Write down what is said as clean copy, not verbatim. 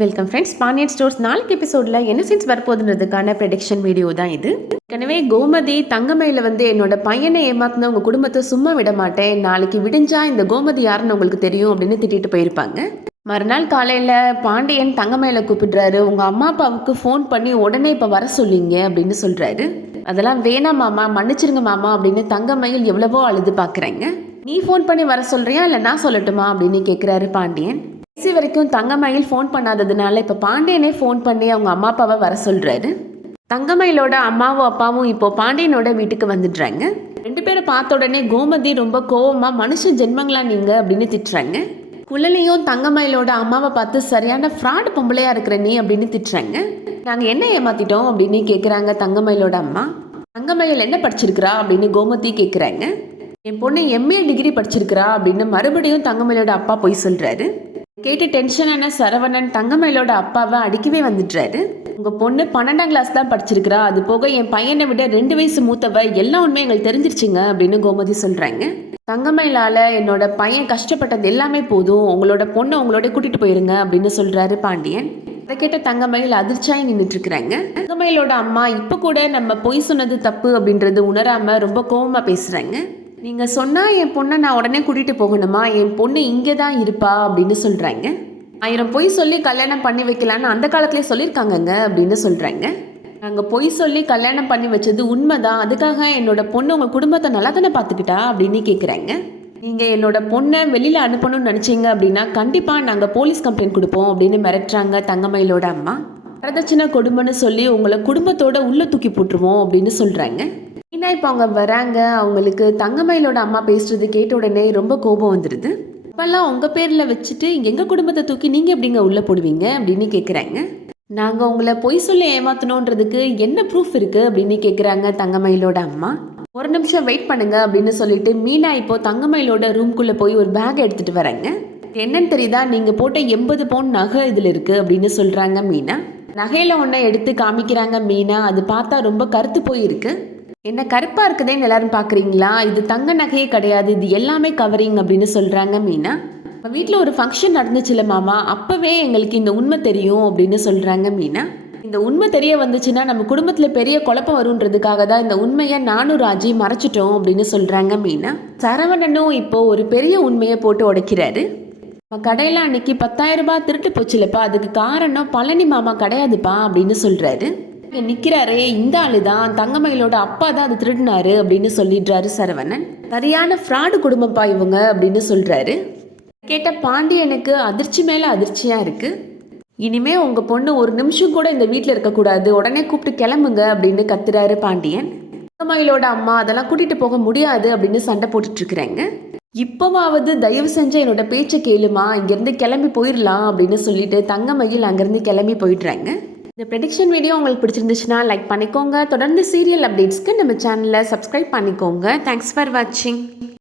Welcome friends. Pandian stores நாளைக்கு எபிசோடில் என்ன சீன்ஸ் வரப்போகுதுன்றதுக்கான ப்ரெடிக்ஷன் வீடியோ தான் இது. எனவே கோமதி தங்கமயில என்னோட பையனை ஏமாத்தின உங்கள் குடும்பத்தை சும்மா விட மாட்டேன், நாளைக்கு விடிஞ்சா இந்த கோமதி யாருன்னு உங்களுக்கு தெரியும் அப்படின்னு திட்டிட்டு போயிருப்பாங்க. மறுநாள் காலையில் பாண்டியன் தங்கமயில கூப்பிடுறாரு. உங்கள் அம்மா அப்பாவுக்கு ஃபோன் பண்ணி உடனே இப்போ வர சொல்லிங்க அப்படின்னு சொல்கிறாரு. அதெல்லாம் வேணாம் மாமா, மன்னிச்சிருங்க மாமா அப்படின்னு தங்கமயில் எவ்வளவோ அழுது பார்க்குறேங்க. நீ ஃபோன் பண்ணி வர சொல்கிறியா இல்லை நான் சொல்லட்டுமா அப்படின்னு கேட்குறாரு பாண்டியன். கடைசி வரைக்கும் தங்கமயில் ஃபோன் பண்ணாததுனால இப்போ பாண்டியனே ஃபோன் பண்ணி அவங்க அம்மா அப்பாவை வர சொல்கிறாரு. தங்கமயிலோட அம்மாவும் அப்பாவும் இப்போ பாண்டியனோட வீட்டுக்கு வந்துடுறாங்க. ரெண்டு பேரை பார்த்த உடனே கோமதி ரொம்ப கோவமாக மனுஷ ஜென்மங்களா நீங்கள் அப்படின்னு திட்டுறாங்க. குழலையும் தங்கமயிலோட அம்மாவை பார்த்து சரியான ஃப்ராட் பொம்பளையாக இருக்கிற நீ அப்படின்னு திட்டுறாங்க. நாங்கள் என்ன ஏமாத்திட்டோம் அப்படின்னு கேட்குறாங்க தங்கமயிலோட அம்மா. தங்கமயில் என்ன படிச்சிருக்கிறா அப்படின்னு கோமதி கேட்குறாங்க. என் பொண்ணு எம்ஏ டிகிரி படிச்சிருக்கிறா அப்படின்னு மறுபடியும் தங்கமயிலோட அப்பா போய் சொல்கிறாரு. கேட்டு டென்ஷனான சரவணன் தங்கமயிலோட அப்பாவை அடிக்கவே வந்துடுறாரு. உங்கள் பொண்ணு 12ஆம் கிளாஸ் தான் படிச்சிருக்கிறா, அது போக என் பையனை விட 2 வயசு மூத்தவ, எல்லாம் உண்மை எங்களுக்கு தெரிஞ்சிருச்சுங்க அப்படின்னு கோமதி சொல்கிறாங்க. தங்கமயிலால் என்னோட பையன் கஷ்டப்பட்டது எல்லாமே போதும், உங்களோட பொண்ணை உங்களோட கூட்டிகிட்டு போயிருங்க அப்படின்னு சொல்கிறாரு பாண்டியன். அதை கேட்ட தங்கமயில் அதிர்ச்சியாகி நின்றுட்டுருக்குறாங்க. தங்கமயிலோட அம்மா இப்போ கூட நம்ம பொய் சொன்னது தப்பு அப்படின்றது உணராமல் ரொம்ப கோபமாக பேசுகிறாங்க. நீங்கள் சொன்னால் என் பொண்ணை நான் உடனே கூட்டிகிட்டு போகணுமா, என் பொண்ணு இங்கே தான் இருப்பா அப்படின்னு சொல்கிறாங்க. 1000 பொய் சொல்லி கல்யாணம் பண்ணி வைக்கலான்னு அந்த காலத்திலே சொல்லியிருக்காங்கங்க அப்படின்னு சொல்கிறாங்க. நாங்கள் பொய் சொல்லி கல்யாணம் பண்ணி வச்சது உண்மைதான், அதுக்காக என்னோட பொண்ணு உங்கள் குடும்பத்தை நல்லா தானே பார்த்துக்கிட்டா அப்படின்னு கேட்குறாங்க. நீங்கள் என்னோட பொண்ணை வெளியில் அனுப்பணும்னு நினச்சிங்க அப்படின்னா கண்டிப்பாக நாங்கள் போலீஸ் கம்ப்ளைண்ட் கொடுப்போம் அப்படின்னு மிரட்டுறாங்க தங்கமயிலோட அம்மா. வரதட்சணை கொடுமைன்னு சொல்லி உங்களை குடும்பத்தோட உள்ளே தூக்கி போட்டுருவோம் அப்படின்னு சொல்கிறாங்க. மீனா இப்போ அவங்க வராங்க. அவங்களுக்கு தங்கமயிலோட அம்மா பேசுறது கேட்ட உடனே ரொம்ப கோபம் வந்துடுது. இப்பெல்லாம் உங்கள் பேரில் வச்சுட்டு எங்கள் குடும்பத்தை தூக்கி நீங்கள் எப்படிங்க உள்ளே போடுவீங்க அப்படின்னு கேட்குறாங்க. நாங்கள் உங்களை பொய் சொல்லி ஏமாத்தணுன்றதுக்கு என்ன ப்ரூஃப் இருக்குது அப்படின்னு கேட்குறாங்க தங்கமயிலோட அம்மா. ஒரு நிமிஷம் வெயிட் பண்ணுங்க அப்படின்னு சொல்லிட்டு மீனா இப்போ தங்கமயிலோட ரூம்குள்ளே போய் ஒரு பேக் எடுத்துகிட்டு வராங்க. என்னன்னு தெரியுதா, நீங்கள் போட்ட 80 பவுன் நகை இதில் இருக்குது அப்படின்னு சொல்கிறாங்க மீனா. நகையில் ஒன்றை எடுத்து காமிக்கிறாங்க மீனா. அது பார்த்தா ரொம்ப கருத்து போயிருக்கு. என்ன கருப்பாக இருக்குதேன்னு எல்லாரும் பார்க்குறீங்களா, இது தங்க நகையே கிடையாது, இது எல்லாமே கவரிங் அப்படின்னு சொல்கிறாங்க மீனா. நம்ம வீட்டில் ஒரு ஃபங்க்ஷன் நடந்துச்சுல மாமா, அப்போவே எங்களுக்கு இந்த உண்மை தெரியும் அப்படின்னு சொல்கிறாங்க மீனா. இந்த உண்மை தெரிய வந்துச்சுன்னா நம்ம குடும்பத்தில் பெரிய குழப்பம் வருன்றதுக்காக தான் இந்த உண்மையை நானும் ராஜி மறைச்சிட்டோம் அப்படின்னு சொல்கிறாங்க மீனா. சரவணனும் இப்போது ஒரு பெரிய உண்மையை போட்டு உடைக்கிறாரு. கடையில் அன்னைக்கு 10,000 ரூபாய் திருட்டு போச்சுலப்பா, அதுக்கு காரணம் பழனி மாமா கிடையாதுப்பா அப்படின்னு சொல்கிறாரு. நிற்கிறாரே இந்த ஆளு தான், தங்கமயிலோட அப்பா தான் அது திருடினாரு அப்படின்னு சொல்லிடுறாரு சரவணன். சரியான ஃப்ராடு குடும்பப்பா இவங்க அப்படின்னு சொல்கிறாரு. கேட்ட பாண்டியனுக்கு அதிர்ச்சி மேலே அதிர்ச்சியாக இருக்குது. இனிமே உங்கள் பொண்ணு ஒரு நிமிஷம் கூட இந்த வீட்டில் இருக்கக்கூடாது, உடனே கூப்பிட்டு கிளம்புங்க அப்படின்னு கத்துறாரு பாண்டியன். தங்கமயிலோட அம்மா அதெல்லாம் கூட்டிகிட்டு போக முடியாது அப்படின்னு சண்டை போட்டுட்ருக்குறாங்க. இப்போவாவது தயவு செஞ்சு என்னோட பேச்சை கேளுமா, இங்கேருந்து கிளம்பி போயிடலாம் அப்படின்னு சொல்லிட்டு தங்கமயில் அங்கேருந்து கிளம்பி போயிடுறாங்க. இந்த ப்ரெடிக்ஷன் வீடியோ உங்களுக்கு பிடிச்சிருந்துச்சுன்னா லைக் பண்ணிக்கோங்க. தொடர்ந்து சீரியல் அப்டேட்ஸ்க்கு நம்ம சேனலை சப்ஸ்கிரைப் பண்ணிக்கோங்க. தேங்க்ஸ் ஃபார் வாட்சிங்.